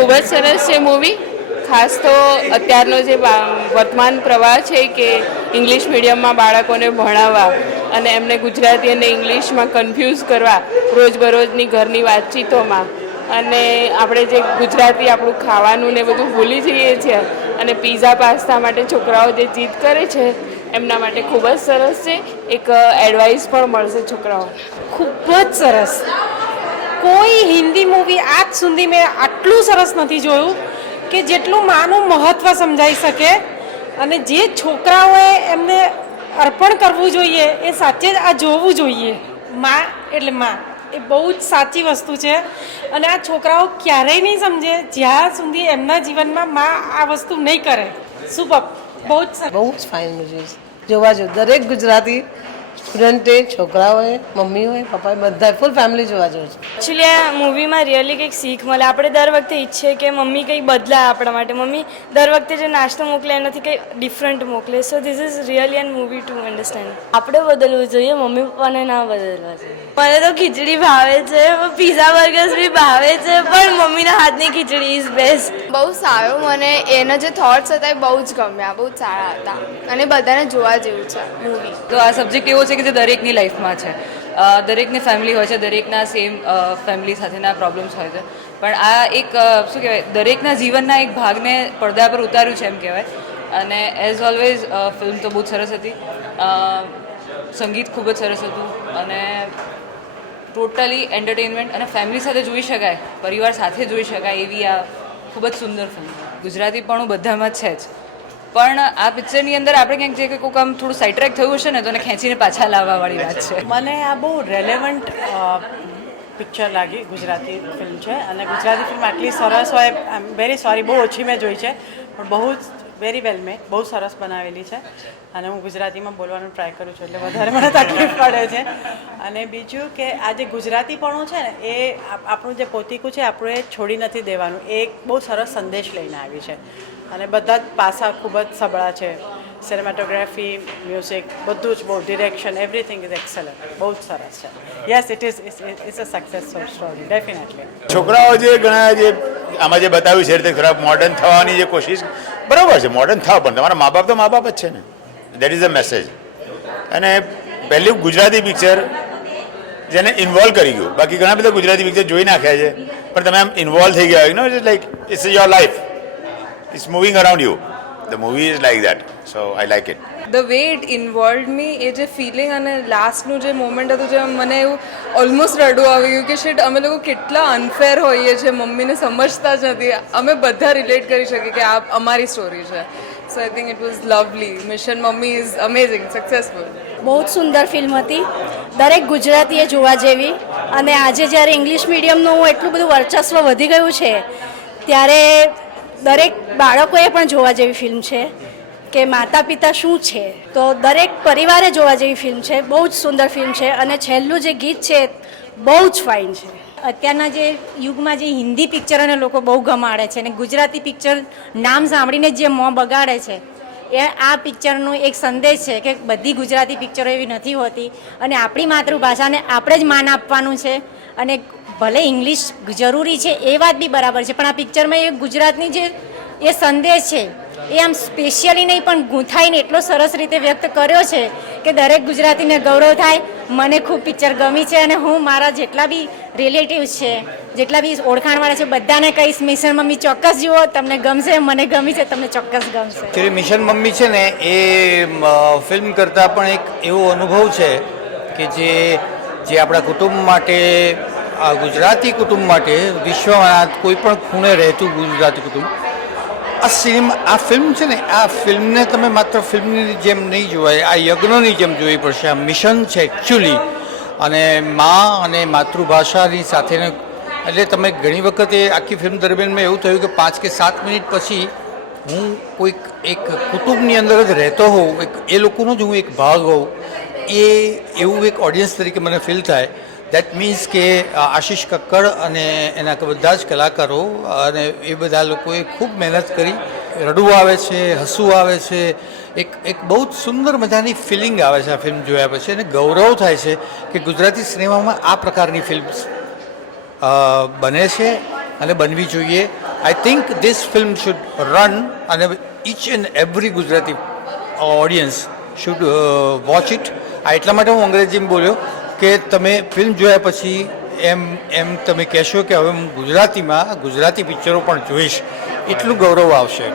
ખૂબ જ સરસ છે મૂવી. ખાસ તો અત્યારનો જે વર્તમાન પ્રવાહ છે કે ઇંગ્લિશ મીડિયમમાં બાળકોને ભણાવવા અને એમને ગુજરાતી અને ઇંગ્લિશમાં કન્ફ્યુઝ કરવા રોજબરોજની ઘરની વાતચીતોમાં, અને આપણે જે ગુજરાતી આપણું ખાવાનું ને બધું ભૂલી જઈએ છીએ અને પીઝા પાસ્તા માટે છોકરાઓ જે જીદ કરે છે એમના માટે ખૂબ જ સરસ છે. એક એડવાઇસ પણ મળશે છોકરાઓને. ખૂબ જ સરસ. કોઈ હિન્દી મૂવી આજ સુધી મેં આટલું સરસ નથી જોયું કે જેટલું માનું મહત્ત્વ સમજાઈ શકે, અને જે છોકરાઓએ એમને અર્પણ કરવું જોઈએ એ સાચે જ આ જોવું જોઈએ. માં એટલે માં એ બહુ જ સાચી વસ્તુ છે, અને આ છોકરાઓ ક્યારેય નહીં સમજે જ્યાં સુધી એમના જીવનમાં માં આ વસ્તુ નહીં કરે. સુપર, બહુ જ સરસ. બહુ જ ફાઇન મૂવી જોવા જો દરેક ગુજરાતી સ્ટુડન્ટે, છોકરાઓએ, મમ્મીઓએ, પપ્પાએ બધા ફૂલ ફેમિલી જોવા જેવું છે. એકચ્યુઅલી આ મૂવીમાં રિયલી કંઈક શીખ મળે. આપણે દર વખતે ઈચ્છીએ કે મમ્મી કંઈ બદલાય આપણા માટે. મમ્મી દર વખતે જે નાસ્તો મોકલે એનાથી કંઈ ડિફરન્ટ મોકલે. So this is really an movie to understand. આપણે બદલવું જોઈએ, મમ્મી પપ્પાને ના બદલવા જોઈએ. મને તો ખીચડી ભાવે છે, પીઝા બર્ગર્સ બી ભાવે છે, પણ મમ્મીના હાથની ખીચડી ઇઝ બેસ્ટ. બહુ સારું, મને એના જે થોટ્સ હતા એ બહુ જ ગમ્યા, બહુ જ સારા હતા અને બધાને જોવા જેવું છે મૂવી. તો આ સબ્જેક્ટ એવો છે કે જે દરેકની લાઈફમાં છે. દરેકની ફેમિલી હોય છે, દરેકના સેમ ફેમિલી સાથેના પ્રોબ્લેમ્સ હોય છે, પણ આ એક શું કહેવાય દરેકના જીવનના એક ભાગને પડદા પર ઉતાર્યું છે એમ કહેવાય. અને એઝ ઓલવેઝ ફિલ્મ તો બહુ જ સરસ હતી, સંગીત ખૂબ જ સરસ હતું, અને ટોટલી એન્ટરટેનમેન્ટ અને ફેમિલી સાથે જોઈ શકાય, પરિવાર સાથે જોઈ શકાય એવી આ ખૂબ જ સુંદર ફિલ્મ. ગુજરાતીપણું બધામાં છે જ, પણ આ પિક્ચરની અંદર આપણે ક્યાંક જે કોઈક આમ થોડું સાઇડ થયું હશે ને તો એને ખેંચીને પાછા લાવવાવાળી વાત છે. મને આ બહુ રેલેવન્ટ પિક્ચર લાગી. ગુજરાતી ફિલ્મ છે, અને ગુજરાતી ફિલ્મ આટલી સરસ હોય, આઈ એમ વેરી સોરી, બહુ ઓછી મેં જોઈ છે, પણ બહુ જ વેરી વેલ મેડ, બહુ સરસ બનાવેલી છે. અને હું ગુજરાતીમાં બોલવાનું ટ્રાય કરું છું, એટલે વધારે મને તકલીફ પડે છે. અને બીજું કે આ જે ગુજરાતીપણું છે ને એ આપણું જે પોતીકું છે આપણું એ છોડી નથી દેવાનું. એ એક બહુ સરસ સંદેશ લઈને આવી છે, અને બધા જ પાસા ખૂબ જ સબળા છે. સિનેમેટોગ્રાફી, મ્યુઝિક, બધું જ બહુ, ડિરેક્શન, એવરીથિંગ ઇઝ એક્સલન્ટ, બહુ જ સરસ છે. Yes, it is a successful story definitely. છોકરાઓ જે ઘણા જે આમાં જે બતાવ્યું છે રીતે ખરાબ મોડર્ન થવાની જે કોશિશ, બરાબર છે, મોડર્ન થાવ, પણ તમારા મા બાપ તો મા બાપ જ છે ને. That is a message. અને પહેલું ગુજરાતી પિક્ચર જેને ઇન્વોલ્વ કરી ગયું, બાકી ઘણા બધા ગુજરાતી પિક્ચર જોઈ નાખ્યા છે, પણ તમે આમ ઇન્વોલ્વ થઈ ગયા, you know, it's like it's your life, it's moving around you. The movie is like that, so I like it. The way it involve me, એ જે ફિલિંગ અને લાસ્ટનું જે મોમેન્ટ હતું, જે મને એવું ઓલમોસ્ટ રડવું આવી ગયું કે શિટ, અમે લોકો કેટલા અનફેર હોઈએ છીએ, મમ્મીને સમજતા જ નથી. અમે બધા રિલેટ કરી શકીએ કે આ અમારી સ્ટોરી છે. So I think it was lovely. Mission mummy is amazing, successful. બહુ જ સુંદર ફિલ્મ હતી, દરેક ગુજરાતીએ જોવા જેવી. અને આજે જ્યારે ઇંગ્લિશ મીડિયમનું એટલું બધું વર્ચસ્વ વધી ગયું છે, ત્યારે દરેક બાળકોએ પણ જોવા જેવી ફિલ્મ છે કે માતા પિતા શું છે. તો દરેક પરિવારે જોવા જેવી ફિલ્મ છે, બહુ જ સુંદર ફિલ્મ છે. અને છેલ્લું જે ગીત છે બહુ જ ફાઇન છે. અત્યારના જે યુગમાં જે હિન્દી પિક્ચરોને લોકો બહુ ગમાડે છે, અને ગુજરાતી પિક્ચર નામ સાંભળીને જે મોં બગાડે છે, એ આ પિક્ચરનો એક સંદેશ છે કે બધી ગુજરાતી પિક્ચરો એવી નથી હોતી, અને આપણી માતૃભાષાને આપણે જ માન આપવાનું છે. અને ભલે ઇંગ્લિશ જરૂરી છે એ વાત બી બરાબર છે, પણ આ પિક્ચરમાં એ ગુજરાતની જે એ સંદેશ છે એ આમ સ્પેશિયલી નહીં પણ ગૂંથાઈને એટલો સરસ રીતે વ્યક્ત કર્યો છે કે દરેક ગુજરાતીને ગૌરવ થાય. મને ખૂબ પિક્ચર ગમી છે, અને હું મારા જેટલા બી રિલેટિવ્સ છે, જેટલા બી ઓળખાણવાળા છે, બધાને કહીશ મિશન મમ્મી ચોક્કસ જુઓ, તમને ગમશે. મને ગમી છે, તમને ચોક્કસ ગમશે. એકચ્યુઅલી મિશન મમ્મી છે ને એ ફિલ્મ કરતાં પણ એક એવો અનુભવ છે કે જે આપણા કુટુંબ માટે, આ ગુજરાતી કુટુંબ માટે, વિશ્વમાં કોઈ પણ ખૂણે રહેતું ગુજરાતી કુટુંબ, આ ફિલ્મ છે ને, આ ફિલ્મને તમે માત્ર ફિલ્મની જેમ નહીં જોવાય, આ યજ્ઞની જેમ જોવી પડશે. આ મિશન છે એકચ્યુઅલી, અને મા અને માતૃભાષાની સાથેને, એટલે તમે ઘણી વખતે આખી ફિલ્મ દરમિયાન મેં એવું થયું કે 5 કે 7 મિનિટ પછી હું કોઈક એક કુટુંબની અંદર જ રહેતો હોઉં, એ લોકોનો જ હું એક ભાગ હોઉં, એવું એક ઓડિયન્સ તરીકે મને ફીલ થાય. દેટ મીન્સ કે આશિષ કક્કડ અને એના બધા જ કલાકારો અને એ બધા લોકોએ ખૂબ મહેનત કરી. રડવું આવે છે, હસવું આવે છે, એક બહુ જ સુંદર મજાની ફિલિંગ આવે છે આ ફિલ્મ જોયા પછી, અને ગૌરવ થાય છે કે ગુજરાતી સિનેમામાં આ પ્રકારની ફિલ્મ્સ બને છે. અને બનવી જોઈએ. I think this film should run અને each and every Gujarati audience should watch it. આ એટલા માટે હું અંગ્રેજીમાં બોલ્યો કે તમે ફિલ્મ જોયા પછી એમ તમે કહેશો કે હવે હું ગુજરાતી પિક્ચરો પણ જોઈશ, એટલું ગૌરવ આવશે.